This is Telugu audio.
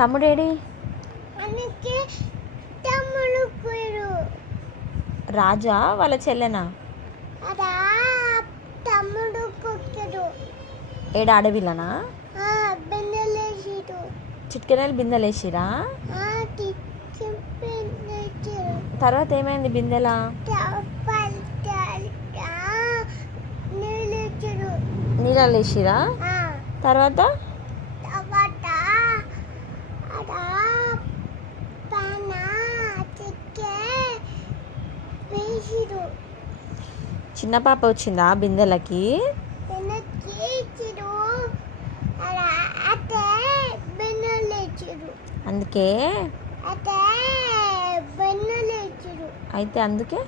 తమ్ముడేడి? రాజా వాళ్ళ చెల్లెనా? ఏడు అడవిలనా? చిట్కెనలు బిందెలేసిరా? తర్వాత ఏమైంది బిందెలా? నీళ్ళలో వేసిరా? తర్వాత చిన్న పాప వచ్చిందా బిందెలకి? అందుకే అయితే అందుకే